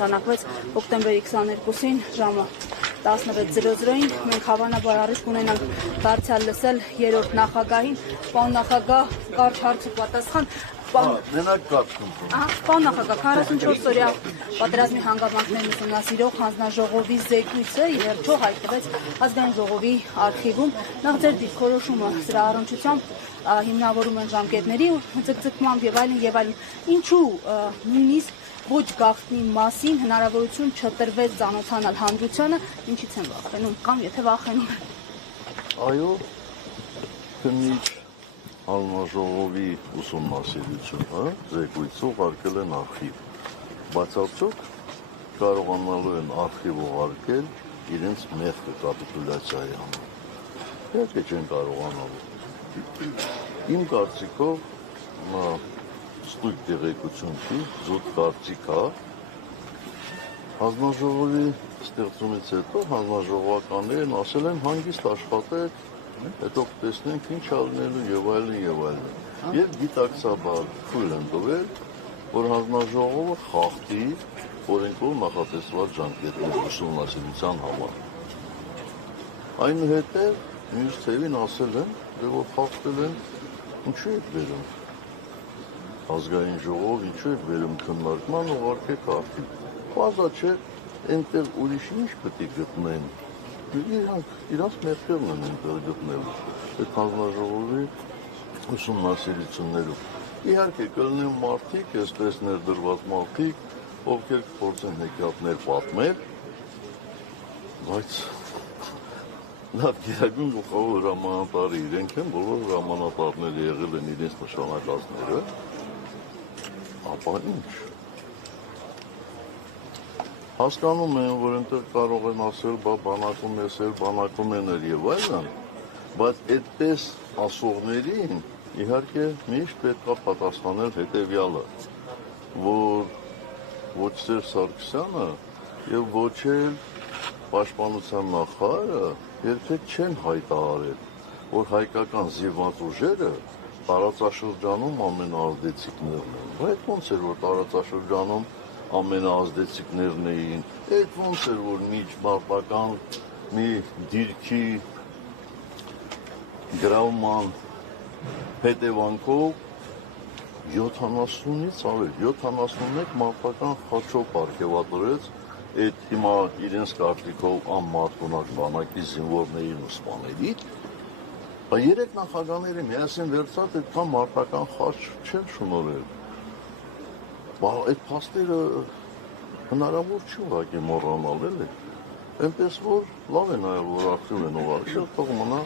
Շանակվեց հոկտեմբերի 22-ին ժամը 16:00-ին մենք հավանաբար առիթ կունենանք դարձյալ լսել երրորդ նախագահին, պարոն նախագահ, կարճ հարց ու պատասխան։ Մենակ կարծում եմ։ Պարոն նախագահ, 44-օրյա պատերազմի հանգամանքներն ուսումնասիրող հանձնաժողովի զեկույցը ի վերջո հայտնվեց Ազգային ժողովի արխիվում։ Նախ ձեր դիրքորոշումը սրա առնչությամբ հիմնավորում են ժամկետների ձգձգմամբ եւ այլն, ինչու նույնիսկ ոչ գաղտնի մասին հնարավորություն չտրվեց ծանոթանալ հանրությանը, ինչից են վախենում կամ եթե վախենում են։ Այո, քննիչ հանձնաժողովի ուսումնասիրությունը զեկույցը ուղարկել են արխիվ, բայց արդյոք կարողանալու են արխիվ ուղարկել իրենց մեղքը կապիտուլյացիայի համար։ Իհարկե չեն կարողանալու։ Իմ կարծիքով ստույգ տեղեկություն չի, զուտ կարծիք է, հանձնաժողովի ստեղծումից հետո հանձնաժողովականներն ասել են հանգիստ աշխատեք, հետո տեսնենք ինչ ալնելու եւ այլն։ Եվ գիտակցաբար թույլ են տվել, որ հանձնաժողովը խախտի օրենքով նախատեսված ժամկետներ ուսումնասիրության համար։ Այնուհետև մյուս թևին ասել են, որ խախտել են, ինչու եք բերում Ազգային ժողով, ինչու եք բերում քննարկման, ուղարկեք արխիվ։ Բազա չէ, այնտեղ ուրիշ ինչ պետք է գտնեն։ Իրանց մեղքերն են այնտեղ գտնելու այդ հանձնաժողովի ուսումնասիրություններում։ Իհարկե կլինեն մարդիկ, այսպես ներդրված մարդիկ, ովքեր կփորձեն հեքիաթներ պատմել, բայց լավ գերագույն գլխավոր հրամանատարը իրենք են, բոլոր հրամանատարները եղել են իրենց նշանակածները, ապա ինչ։ Հասկանում են, որ այնտեղ կարող են ասել, բանակում են եւ այլն, բայց այդպես ասողներին իհարկե միշտ պետք է պատասխանել հետեւյալը, որ ոչ Սերժ Սարգսյանը եւ ոչ էլ Պաշտպանության նախարարը երբեք չեն հայտարարել, որ հայկական զինված ուժերը տարածաշրջանում ամենաազդեցիկներն են։ Այդ ոնց էր, որ տարածաշրջանում ամենաազդեցիկներն էին, այդ ոնց էր, որ միջմարտական մի դիրքի գրավման հետևանքով 70-ից ավել 71 մարտական խաչով պարգևատրեց այդ հիմա իրենց կարծիքով անմարտունակ բանակի զինվորներին ու սպաներին։ Երեք նախագահները միասին վերցած այդքան մարտական խաչ չեն շնորհել։ Այդ փաստերը հնարավոր չի ուղղակի մոռանալ, էլի։ Այնպես որ լավ է նաև որ արխիվ են ուղարկել, թող մնա,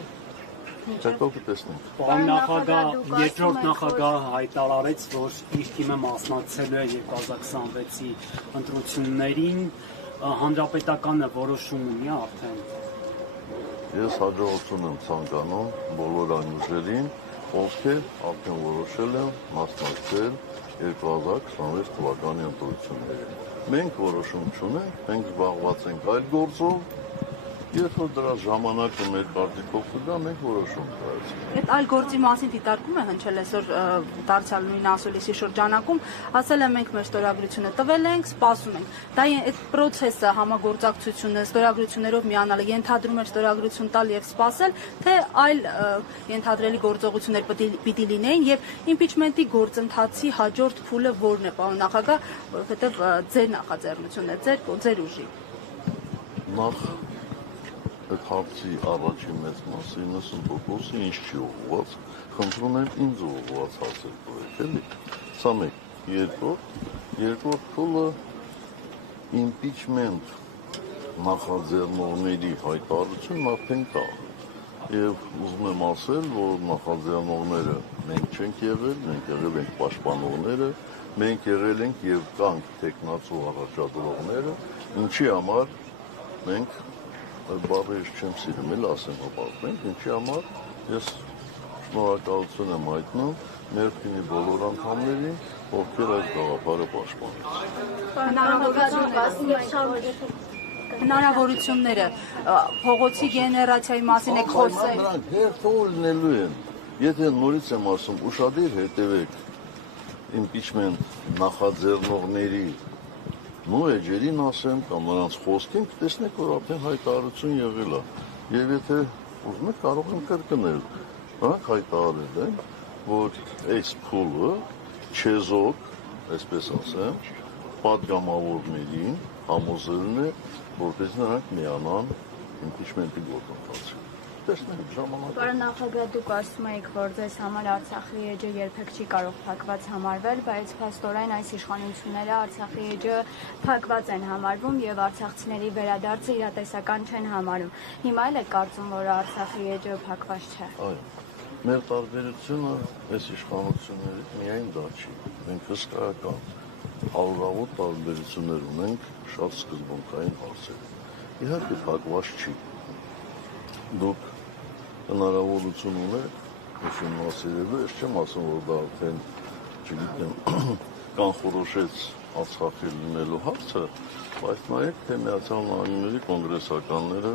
հետո կտեսնենք։ Պարոն նախագահ, երկրորդ նախագահը հայտարարեց, որ իր թիմը մասնակցելու է 2026-ի ընտրություններին, հանրապետականը որոշում ունի արդեն։ Ես հաջողություն եմ ցանկանում բոլոր այն ուժերին, ովքեր արդեն որոշել են մասնակցել 2026 թվականի ընտրություններին։ Մենք որոշում չունենք, մենք զբաղված ենք այլ գործով, երբ որ դրա ժամանակը մեր կարծիքով կգա, մենք որոշում կայացնենք։ Այդ այլ գործի մասին դիտարկում է հնչել այսօր դարձյալ նույն ասուլիսի շրջանակում, ասել եմ մենք մեր ստորագրությունը տվել ենք, սպասում ենք։ Դա այդ process-ը համագործակցությունը ստորագրություններով միանալը ենթադրում էր ստորագրություն տալ եւ սպասել, թե այլ ենթադրելի գործողություններ պիտի լինեին եւ impeachment-ի գործընթացի հաջորդ փուլը որն է, պարոն նախագահ, որովհետեւ ձեր նախաձեռնությունն է, ձեր ուժի։ Նախ այդ հարցի առաջին մեծ մասի 90%-ը ինձ չի ուղղված, խնդրում եմ ինձ ուղղված հարցեր տվեք, էլի։ Սա մեկ, երկրորդ փուլը impeachment նախաձեռնողների հայտարարությունն արդեն կա։ Եվ ուզում եմ ասել, որ նախաձեռնողները մենք չենք եղել, մենք եղել ենք պաշտպանողները, մենք եղել ենք եւ կանք տեխնացու առաջադրողները, ինչի համար մենք այդ բառը ես չեմ սիրում, էլ ասեմ հպարտենք, ինչի համար ես շնորհակալություն եմ հայտնում մեր թիմի բոլոր անդամներին, ովքեր այդ գաղափարը պաշտպանեցին։ Հնարավորությունները փողոցի գեներացիայի մասին եք խոսել։ Նրանք հերթով լինելու են, եթե նորից եմ ասում, ուշադիր հետևեք impeachment նախաձեռնողների նո էջերին ասեմ կամ նրանց խոսքին կտեսնեք, որ արդեն հայտարարություն եղել է։ Եվ եթե ուզում եք կարող եմ կրկնել, նրանք հայտարարել են, որ այս փուլը չեզոք, այսպես ասեմ, պատգամավորներին համոզելն է, որպես նրանք միանան իմպիչմենտի գործընթացին։ Տեսնենք ժամանակը։ Պարոն նախագահ, դուք ասում եք, որ ձեզ համար Արցախի էջը երբեք չի կարող փակված համարվել, բայց փաստորեն այս իշխանությունները Արցախի էջը փակված են համարվում եւ արցախցիների վերադարձը իրատեսական չեն համարում։ Հիմա էլ եք կարծում, որ Արցախի էջը փակված չէ։ Այո։ Մեր տարբերությունը այս իշխանություններից միայն դա չի։ Մենք հսկայական հարյուրավոր տարբերություններ ունենք շատ սկզբունքային հարցերում։ Իհարկե փակված չի։ Դուք հնարավորություն ունեք ուսումնասիրելու, ես չեմ ասում, որ դա արդեն, չգիտեմ, կանխորոշեց Արցախի լինելու հարցը, բայց նայեք, թե Միացյալ Նահանգների կոնգրեսականները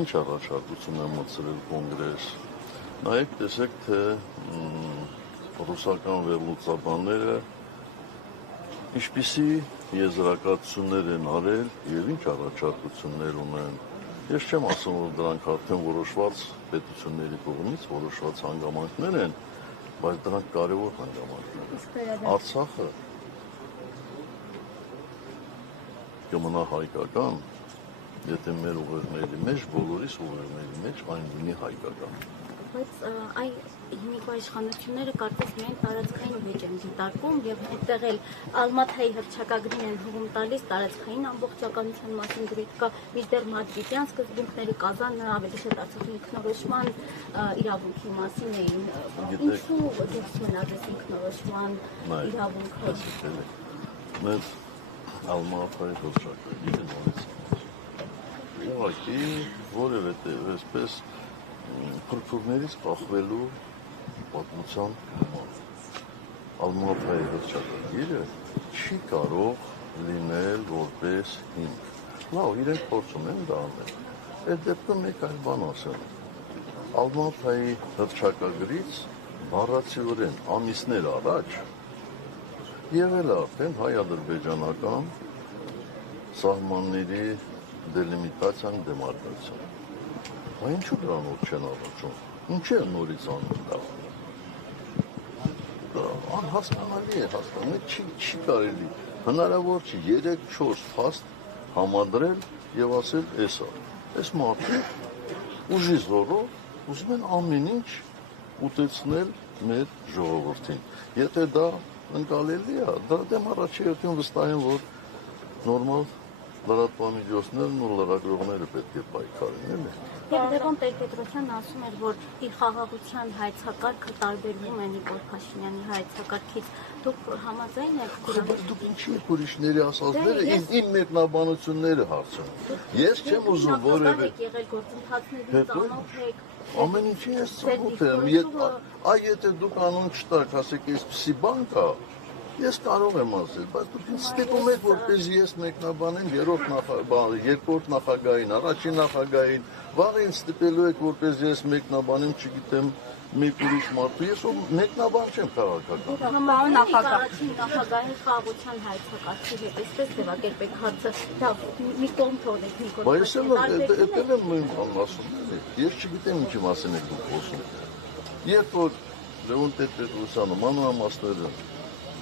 ինչ առաջարկություն են մտցրել կոնգրես։ Նայեք, տեսեք, թե ռուսական վերլուծաբանները ինչպիսի եզրակացություններ են արել եւ ինչ առաջարկություններ ունեն։ Ես չեմ ասում, որ դրանք արդեն որոշված պետությունների կողմից որոշված հանգամանքներ են, բայց դրանք կարևոր հանգամանքներ են։ Արցախը կմնա հայկական, եթե մեր ուղերձների մեջ, բոլորիս ուղերձների մեջ այն լինի հայկական։ Բայց այ հիմիկվա իշխանությունները կարծես միայն տարածքային վեճ են դիտարկում եւ այդտեղ էլ Ալմաթայի հռչակագրին են հողում տալիս տարածքային ամբողջականության մասին գրեթե կա, մինչդեռ Մադրիդյան սկզբունքների Կազանը ավելի շատ Արցախի ինքնորոշման իրավունքի մասին էին։ Ինչու դուրս մնաց այս ինքնորոշման իրավունքը։ Մեր Ալմաթայի հռչակագիրը նորից ուղղակի որևէ այսպես փրկուրներից կախվելու պատմության համար։ Ալմաթայի հռչակագիրը չի կարող լինել որպես հիմք։ Լավ, իրենք փորձում են դա անել։ Այդ դեպքում մեկ այլ բան ասեմ։ Ալմաթայի հռչակագրից բառացիորեն ամիսներ առաջ եղել է արդեն հայ-ադրբեջանական սահմանների դելիմիտացիան, դեմարկացիան։ Բայց ինչու դրանով չեն առաջում։ Ինչ է նորից անում դա։ Դա անհասկանալի է, հասկանալի չի կարելի։ Հնարավոր չի 3-4 փաստ համադրել եւ ասել էսա։ Այս մարդիկ ուժի զորով ուզում են ամեն ինչ ուտեցնել մեր ժողովրդին։ Եթե դա ընկալելի է, դա դեմ առաջի հերթին վստահ եմ, որ նորմալ լրատվամիջոցներն ու լրագրողները պետք է պայքարեն, էլի։ Եվ Լևոն Տեր-Պետրոսյանն ասում էր, որ իր խաղաղության հայեցակարգը տարբերվում է Նիկոլ Փաշինյանի հայեցակարգից։ Դուք համաձայն եք։ Դուք ինչի եք ուրիշների ասածները իմ մեկնաբանությունները հարցում։ Ես չեմ ուզում որևէ եղել գործընթացների ծանոթ եք։ Ամեն ինչի ես ծանոթ եմ։ Այ եթե դուք անուն չտաք, ասեք, այսպիսի բան կա, ես կարող եմ ասել, բայց դուք ինձ ստիպում եք, որպեսզի ես մեկնաբանեմ երկրորդ նախագահին, առաջին նախագահին, վաղը ինձ ստիպելու եք, որպեսզի ես մեկնաբանեմ, չգիտեմ, մեկ ուրիշ մարդու, ես մեկնաբան չեմ քաղաքական։ Պարոն նախագահ, առաջին նախագահի խաղաղության հայեցակարգի հետ այսպես ձևակերպեք հարցը, դա մի կողմ թողնեք Նիկոլ Բայց էլ եմ նույն բանն ասում, ես չգիտեմ ինչի մասին եք դուք խոսում։ Երբ որ Լևոն Տեր-Պետրոսյանը մանրամասները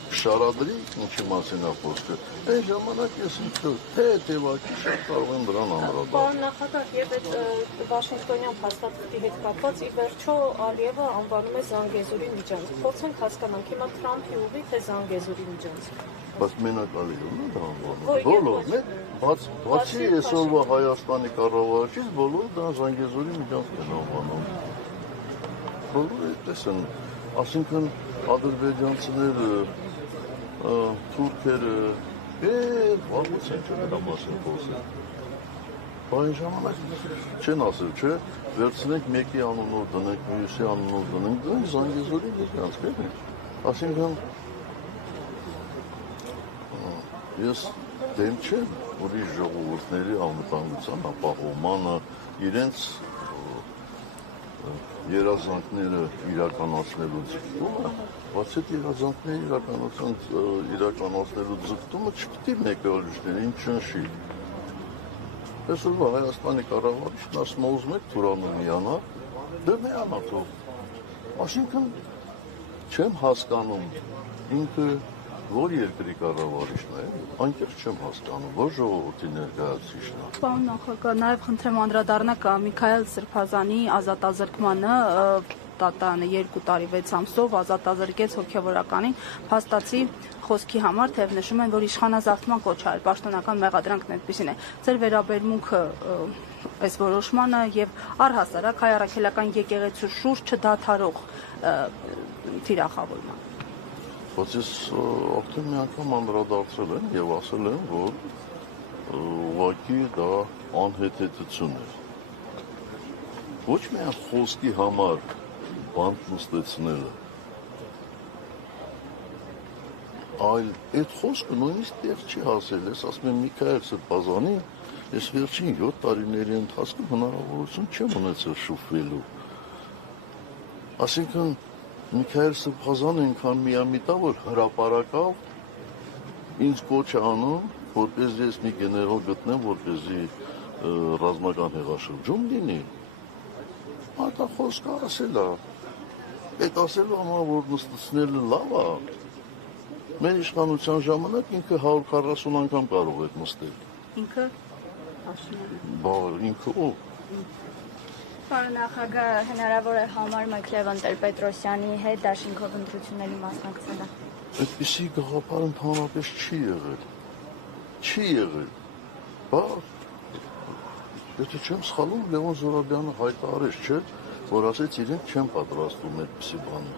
շարադրի ինչի մասին է խոսքը, այն ժամանակ ես ինքը հետևակի շատ կարող եմ դրան անդրադառնալ։ Պարոն նախագահ, եւ այդ Վաշինգտոնյան փաստաթղթի հետ կապված ի վերջո Ալիևը անվանում է Զանգեզուրի միջանցք։ Փորձենք հասկանանք հիմա Թրամփի ուղի թե Զանգեզուրի միջանցք։ Բայց մենակ Ալիևն է դա անվանում։ Բոլորն է, բացի այսօրվա Հայաստանի կառավարչից, բոլորը դա Զանգեզուրի միջանցք են անվանում։ Բոլորը այդպես են, այսինքն ադրբեջանցիները թուրքերը վաղուց են դրա մասին խոսել։ Բայց ժամանակ չեն ասել, չէ, վերցնենք մեկի անունով դնենք, մյուսի անունով դնենք, դրանք Զանգեզուրի միջանցքն են։ Այսինքն ես դեմ չեմ ուրիշ ժողովուրդների անվտանգության ապահովմանը, իրենց երազանքները իրականացնելու ձգտումը, բայց այդ երազանքները իրականացնելու ձգտումը չպետք է մեկնաբանություններին չնշի։ Այսօր Հայաստանի կառավարիչն ասում է ուզում եք Թուրանին միանա, դե միանա թող։ Այսինքն չեմ հասկանում ինքը որ երկրի կառավարիչն է, անկեղծ չեմ հասկանում, որ ժողովրդի ներկայացուցիչն է։ Պարոն նախագահ, նաև խնդրեմ անդրադառնաք Միքայել Սրբազանի ազատազրկմանը, Տատանը 2 տարի 6 ամսով ազատազրկեց հոգևորականին, փաստացի խոսքի համար, թեև նշում են, որ իշխանազավթման կոչ արել, պաշտոնական մեղադրանքն այդպիսին է։ Ձեր վերաբերմունքը այս որոշմանը եւ առհասարակ հայ առաքելական եկեղեցու շուրջ չդադարող թիրախավորման։ Բայց ես արդեն մի անգամ անդրադարձել եմ եւ ասել եմ, որ ուղղակի դա անհեթեթություն է։ Ոչ միայն խոսքի համար բանտ նստեցնելը, այլ այդ խոսքը նույնիսկ տեղ չի հասել, ես ասում եմ Միքայել Սրբազանի, ես վերջին 7 տարիների ընթացքում հնարավորություն չեմ ունեցել շփվելու։ Այսինքն Միքայել Սրբազանը ինքան միամիտ է, որ հրապարակավ ինձ կոչ է անում, որպեսզի ես մի գեներալ գտնեմ, որպեսզի ռազմական հեղաշրջում լինի։ Այդ խոսքը ասել է։ Այդ ասելու համար, որ նստեցնելը լավ է, մեր իշխանության ժամանակ ինքը 140 անգամ կարող է նստել։ Ինքը Փաշինյանը։ Բա ինքը ո՞վ։ Պարոն նախագահ, հնարավոր է համարում եք Լևոն Տեր-Պետրոսյանի հետ դաշինքով ընտրությունների մասնակցելը։ Այդպիսի գաղափար ընդհանրապես չի եղել։ Չի եղել։ Բա եթե չեմ սխալվում, Լևոն Զորաբյանը հայտարարեց, չէ, որ ասեց իրենք չեն պատրաստվում այդպիսի բանի։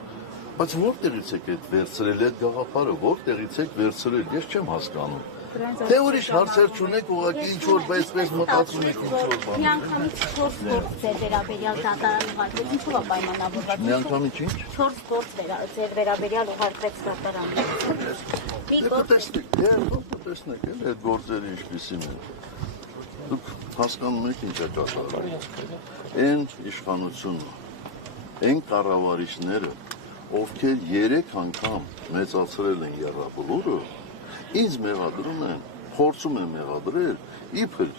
Բայց որտեղից եք այդ վերցրել այդ գաղափարը, որտեղից եք վերցրել, ես չեմ հասկանում։ Թե ուրիշ հարցեր չունեք, ուղղակի ինչ-որ այսպես մտածում եք ինչ-որ բան։ Միանգամից 4 գործ ձեր վերաբերյալ դատարան ուղարկվեց, ինչու է պայմանավորված։ Միանգամից ինչ։ 4 գործ ձեր վերաբերյալ ուղարկվեց դատարան։ Մի գործ Տեսնեք, այդ գործերը ինչպիսին են։ Դուք հասկանում եք ինչ է կատարվում։ Այն իշխանությունը, այն կառավարիչները, ովքեր 3 անգամ մեծացրել են եռաբլուրը, ինձ մեղադրում են, փորձում են մեղադրել, իբր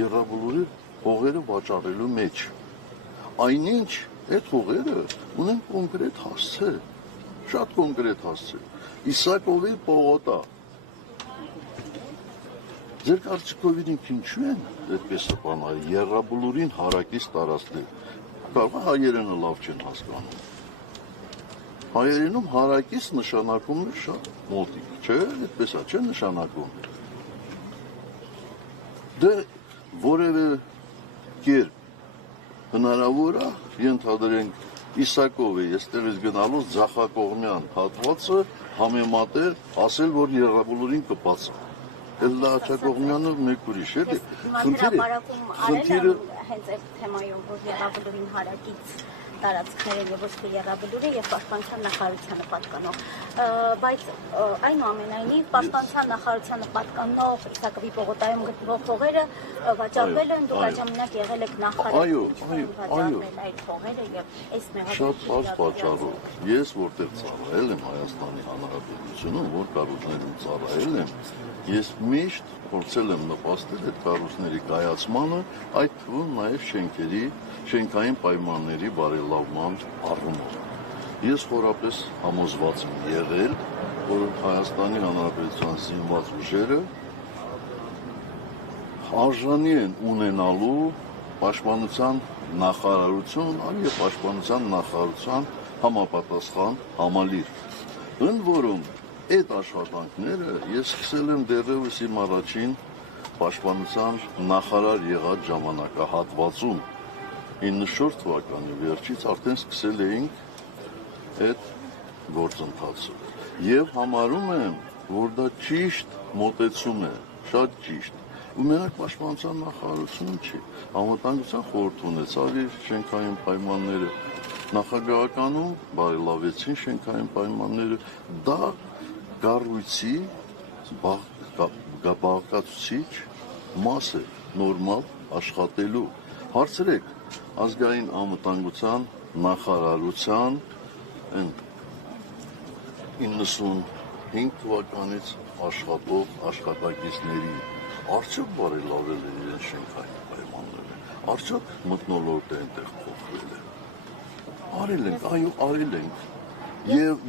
եռաբլուրի հողերը վաճառելու մեջ։ Այնինչ այդ հողերը ունեն կոնկրետ հասցե, շատ կոնկրետ հասցե։ Իսակովի պողոտա։ Ձեր կարծիքով իրենք ինչու են այդպես սպանել, եռաբլուրին հարակից տարածել։ Կարող է հայերենը լավ չեն հասկանում։ Հայերենում հարակից նշանակում է շատ մոտիկ, չէ, այդպես է, չէ նշանակում։ Դե որևէ կերպ հնարավոր է ենթադրենք Իսակովի այստեղից գնալուց ձախակողմյան հատվածը համեմատել, ասել, որ եռաբլուրին կպած է։ Էլ հաճակողմյանը մեկ ուրիշ է։ հրապարակում արել հենց այդ թեմայով, որ եռաբլուրին հարակից տարածքներն եւ ոչ թե եռաբլուրը եւ պաշտպանության նախարարությանը պատկանող, բայց այնուամենայնիվ պաշտպանության նախարարությանը պատկանող Իսակովի պողոտայում գտնվող փողերը վաճառվել են, դուք այդ ժամանակ եղել եք նախարար։ Այո, այդ փողերը եւ այս շատ բարձ պատճառով։ Ես որտեղ ծառայել եմ Հայաստանի Հանրապետությունում, որ կառույցներում ծառայել եմ, ես միշտ փորձել եմ նպաստել այդ կառույցների կայացմանը, այդ թվում նաեւ շենքային պայմանների բարելավման առումով։ Ես խորապես համոզված եմ եղել, որ Հայաստանի Հանրապետության զինված ուժերը արժանի են ունենալու պաշտպանության նախարարություն եւ պաշտպանության նախարարության համապատասխան համալիր։ Ընդ որում այդ աշխատանքները ես սկսել եմ դեռևս իմ առաջին պաշտպանության նախարար եղած ժամանակահատվածում 94 թվականի վերջից արդեն սկսել էինք այդ գործընթացը եւ համարում եմ, որ դա ճիշտ մոտեցում է, շատ ճիշտ։ Ու մենակ պաշտպանության նախարարությունում չի, անվտանգության խորհուրդ ունեցավ իր շենքային պայմանները, նախագահականում բարելավեցին շենքային պայմանները, դա կառույցի բաղկացուցիչ մաս է նորմալ աշխատելու։ Հարցրեք ազգային անվտանգության նախարարության 95 թվականից աշխատող աշխատակիցների արդյոք բարելավել է իրենց շենքային պայմանները, արդյոք մթնոլորտը այնտեղ փոխվել է։ Արել ենք, այո, արել ենք։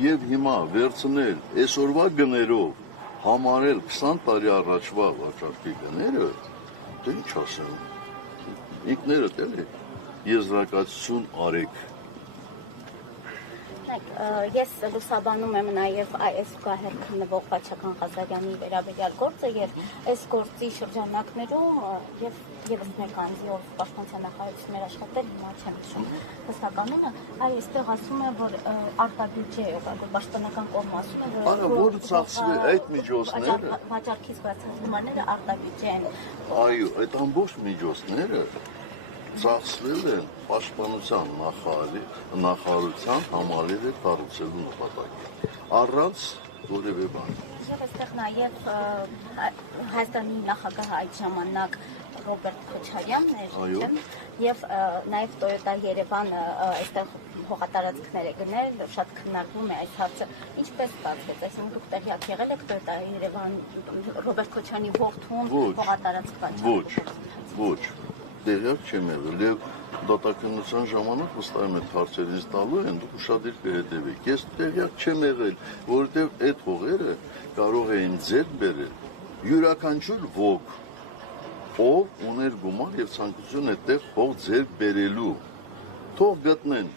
Եվ հիմա վերցնել այսօրվա գներով համարել 20 տարի առաջվա վաճառքի գները, դե ինչ ասեմ, ինքներդ էլի եզրակացություն արեք։ Ես լուսաբանում եմ նաև այս զուգահեռ քննվող Պաչական Ղազարյանի վերաբերյալ գործը եւ այս գործի շրջանակներում եւ եւս մեկ անձի ով պաշտպանության նախարարություններ աշխատել հիմա չեմ հիշում հստակամենը, այստեղ ասում է, որ արտաբյուջե է, որ պաշտպանական կողմը ասում է, որ ծախսվի այդ միջոցները վաճառքից բացած գումարները արտաբյուջե են։ Այո, այդ ամբողջ միջոցները ծախսվել են պաշտպանության նախարարության համալիրը կառուցելու նպատակին, առանց որևէ բան։ Եվ այստեղ նաև Հայաստանի նախագահը այդ ժամանակ Ռոբերտ Քոչարյանն էր, եւ նաև Toyota Երևանը այստեղ հողատարածքներ է գնել, շատ քննարկվում է այս հարցը։ Ինչպես ստացվեց, այսինքն դուք տեղյակ եղել եք Toyota Երևան Ռոբերտ Քոչարյանի ողջուն հողատարածք վաճառելու։ Ոչ, տեղյակ չեմ եղել եւ դատաքննության ժամանակ վստահ եմ այդ հարցերը ինձ տալու են, դուք ուշադիր կհետևեք։ Ես տեղյակ չեմ եղել, որովհետեւ այդ հողերը կարող էին ձեռք բերել յուրաքանչյուր ոք, ով ուներ գումար եւ ցանկություն այդտեղ հող ձեռք բերելու։ Թող գտնեն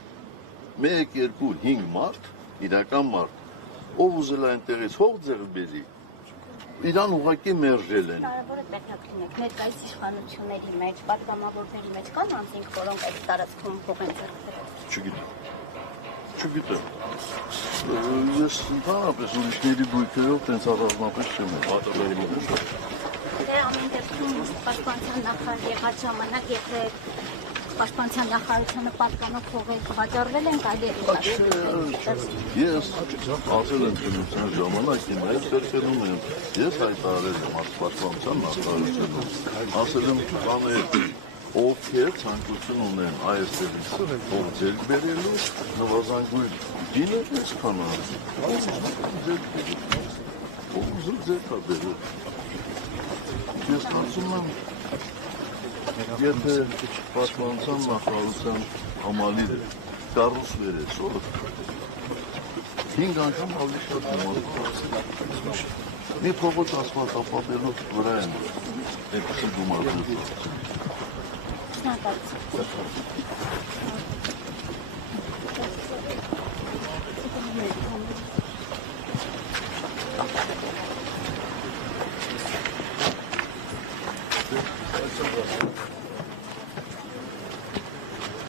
1, 2, 5 մարդ, իրական մարդ, ով ուզել այնտեղից հող ձեռք բերի, իրան ուղղակի մերժել են։ Կարևորը տեղյակ լինեք, ներկայիս իշխանությունների մեջ, պատգամավորների մեջ կան անձինք, որոնք այդ տարածքում հող են ձեռք բերել։ Չգիտեմ։ Ես ընդհանրապես ուրիշների գույքերով տենց առանձնապես չեմ եղել։ Դե ամեն դեպքում պաշտպանության նախարար եղած ժամանակ, եթե պաշտպանության նախարարությանը պատկանող հողեր վաճառվել են, կարելի է Ես ասել եմ քննության ժամանակ, ես վերցնում եմ, ես հայտարարել եմ պաշտպանության նախարարությունում, ասել եմ կաներ ովքեր ցանկություն ունեն այստեղից հող ձեռք բերելու, նվազանգույն գինը այսքան է, ով ուզում ձեռք է բերել։ Ես կարծում եմ, եթե պաշտպանության նախարարության համալիրը կառուցվել է այսօր, 5 անգամ ավելի շատ գումար։ Մի փողոց ասֆալտապատելով վրա են այդպիսի գումար։ Շնորհակալ